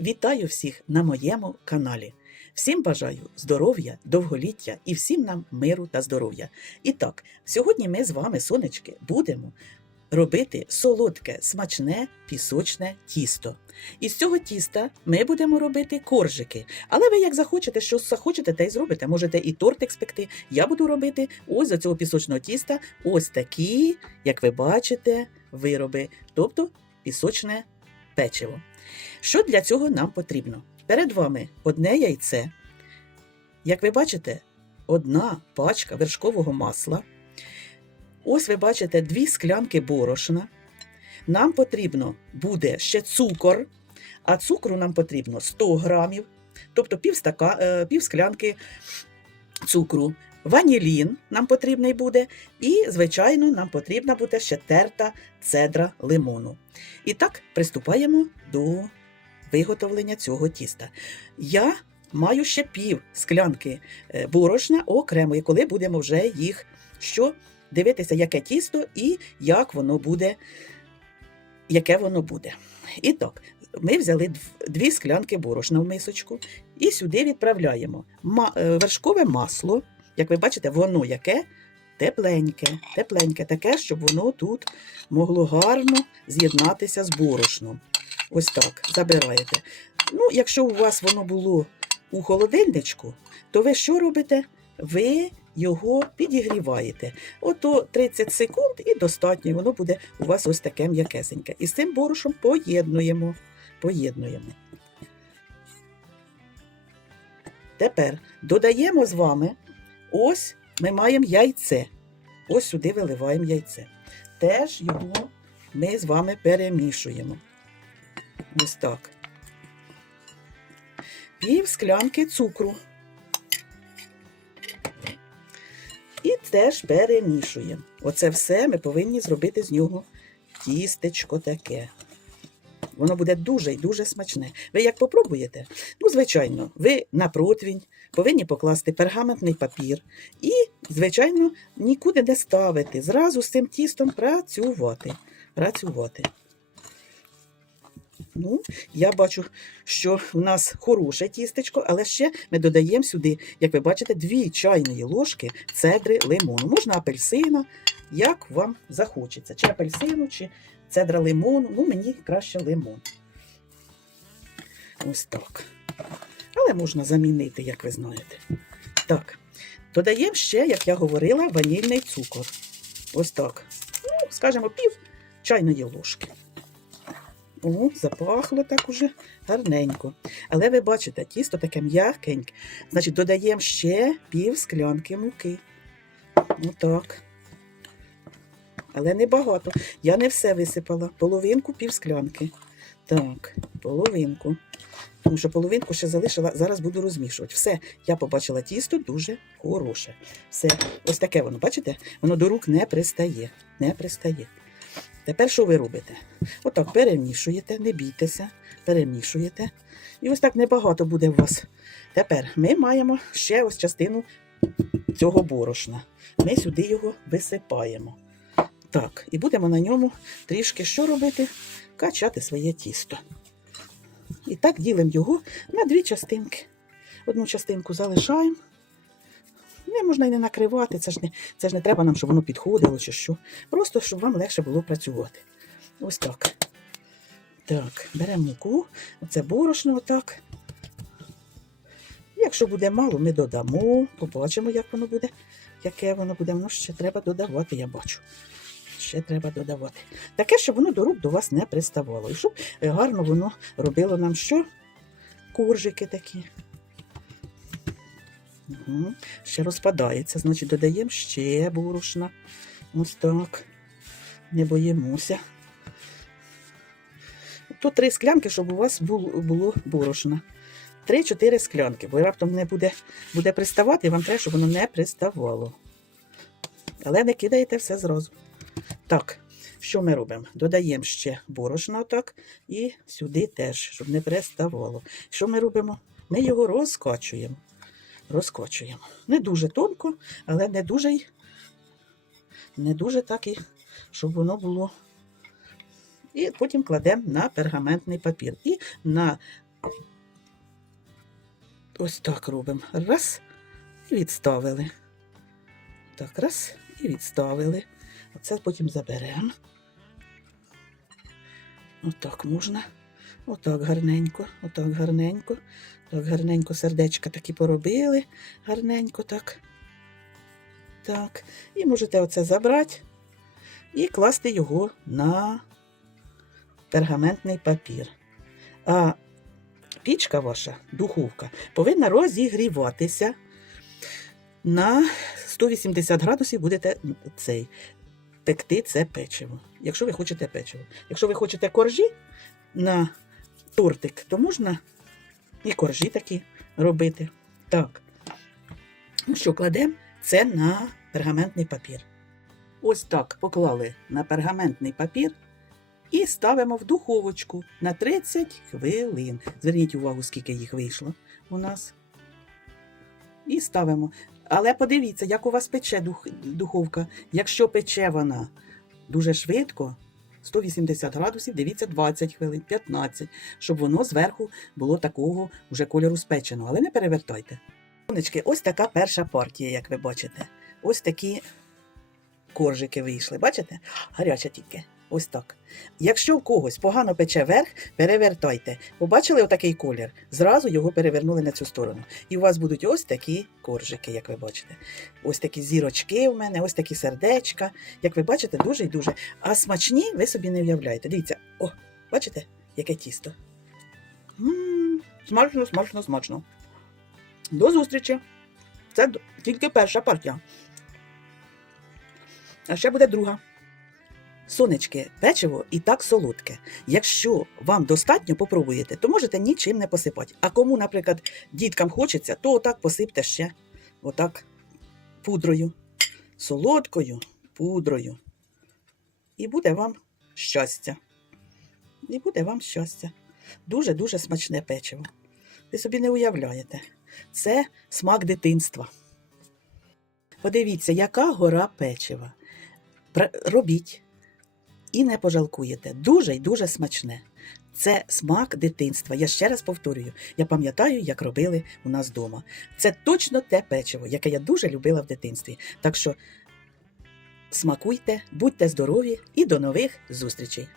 Вітаю всіх на моєму каналі. Всім бажаю здоров'я, довголіття і всім нам миру та здоров'я. І так, сьогодні ми з вами, сонечки, будемо робити солодке, смачне пісочне тісто. Із цього тіста ми будемо робити коржики. Але ви як захочете, що захочете, те й зробите. Можете і тортик спекти. Я буду робити ось з цього пісочного тіста ось такі, як ви бачите, вироби, тобто пісочне печиво. Що для цього нам потрібно? Перед вами одне яйце. Як ви бачите, одна пачка вершкового масла. Ось ви бачите дві склянки борошна. Нам потрібно буде ще цукор, а цукру нам потрібно 100 грамів, тобто пів, стака, е, пів склянки цукру. Ванілін нам потрібний буде, і, звичайно, нам потрібна буде ще терта цедра лимону. І так, приступаємо до виготовлення цього тіста. Я маю ще пів склянки е, борошна окремо, і коли будемо вже їх що дивитися, яке тісто і як воно буде, яке воно буде. І так, ми взяли дві склянки борошна в мисочку і сюди відправляємо е, вершкове масло. Як ви бачите, воно яке тепленьке, тепленьке, таке, щоб воно тут могло гарно з'єднатися з борошном. Ось так, забираєте. Ну, якщо у вас воно було у холодильничку, то ви що робите? Ви його підігріваєте. Ото 30 секунд і достатньо, воно буде у вас ось таке м'якесеньке. І з цим борошном поєднуємо. поєднуємо. Тепер додаємо з вами, ось ми маємо яйце. Ось сюди виливаємо яйце. Теж його ми з вами перемішуємо. Ось так. Пів склянки цукру. І теж перемішуємо. Оце все ми повинні зробити з нього тістечко таке. Воно буде дуже і дуже смачне. Ви як попробуєте? Ну, звичайно, ви на противень повинні покласти пергаментний папір і, звичайно, нікуди не ставити. Зразу з цим тістом працювати. Працювати. Ну, я бачу, що в нас хороше тістечко, але ще ми додаємо сюди, як ви бачите, дві чайної ложки цедри лимону. Можна апельсина, як вам захочеться. Чи апельсину, чи цедра лимону. Ну, мені краще лимон. Ось так. Але можна замінити, як ви знаєте. Так. Додаємо ще, як я говорила, ванільний цукор. Ось так. Ну, скажімо, пів чайної ложки. О, запахло так уже гарненько. Але ви бачите, тісто таке м'якеньке. Значить, додаємо ще пів склянки муки. Отак. Але не багато. Я не все висипала. Половинку пів склянки. Так, половинку. Тому що половинку ще залишила, зараз буду розмішувати. Все, я побачила тісто дуже хороше. Все, ось таке воно, бачите? Воно до рук не пристає. Не пристає. Тепер що ви робите? Отак перемішуєте, не бійтеся, перемішуєте. І ось так небагато буде у вас. Тепер ми маємо ще ось частину цього борошна. Ми сюди його висипаємо. Так, і будемо на ньому трішки що робити? Качати своє тісто. І так ділимо його на дві частинки. Одну частинку залишаємо. Не можна і не накривати, це ж не, це ж не треба нам, щоб воно підходило чи що. Просто щоб вам легше було працювати. Ось так. Так, беремо муку, оце борошно отак. Якщо буде мало, ми додамо, побачимо, як воно буде, яке воно буде. Воно ще треба додавати, я бачу. Ще треба додавати. Таке, щоб воно до рук до вас не приставало. І щоб е, гарно воно робило нам що? Коржики такі. Угу. Ще розпадається, значить додаємо ще борошна. Ось так. Не боїмося. Тут три склянки, щоб у вас було, борошна. Три-чотири склянки, бо раптом не буде, буде приставати, і вам треба, щоб воно не приставало. Але не кидаєте все зразу. Так, що ми робимо? Додаємо ще борошна отак і сюди теж, щоб не приставало. Що ми робимо? Ми його розкачуємо. Розкочуємо. Не дуже тонко, але не дуже, не дуже так і, щоб воно було. І потім кладемо на пергаментний папір. І на Ось так робимо. Раз і відставили. Так, раз і відставили. Оце потім заберемо. Отак можна. Отак гарненько, отак гарненько. Так, гарненько сердечка такі поробили. Гарненько так. Так. І можете оце забрати і класти його на пергаментний папір. А пічка ваша, духовка, повинна розігріватися на 180 градусів будете цей пекти це печиво. Якщо ви хочете печиво. Якщо ви хочете коржі на тортик, то можна і коржі такі робити. Так. Ну що, кладемо це на пергаментний папір. Ось так поклали на пергаментний папір і ставимо в духовочку на 30 хвилин. Зверніть увагу, скільки їх вийшло у нас. І ставимо. Але подивіться, як у вас пече дух, духовка. Якщо пече вона дуже швидко, 180 градусів, дивіться 20 хвилин, 15, щоб воно зверху було такого вже кольору спеченого. Але не перевертайте. Сонечки, ось така перша партія, як ви бачите. Ось такі коржики вийшли. Бачите? Гаряча тільки. Ось так. Якщо в когось погано пече верх, перевертайте. Побачили отакий колір? Зразу його перевернули на цю сторону. І у вас будуть ось такі коржики, як ви бачите. Ось такі зірочки у мене, ось такі сердечка. Як ви бачите, дуже і дуже. А смачні ви собі не уявляєте. Дивіться, о, бачите, яке тісто. м смачно, смачно, смачно. До зустрічі! Це тільки перша партія. А ще буде друга. Сонечки, печиво і так солодке. Якщо вам достатньо попробуєте, то можете нічим не посипати. А кому, наприклад, діткам хочеться, то отак посипте ще отак пудрою. Солодкою пудрою. І буде вам щастя. І буде вам щастя. Дуже-дуже смачне печиво. Ви собі не уявляєте. Це смак дитинства. Подивіться, яка гора печива. Робіть і не пожалкуєте. Дуже й дуже смачне. Це смак дитинства. Я ще раз повторюю, я пам'ятаю, як робили у нас вдома. Це точно те печиво, яке я дуже любила в дитинстві. Так що смакуйте, будьте здорові і до нових зустрічей!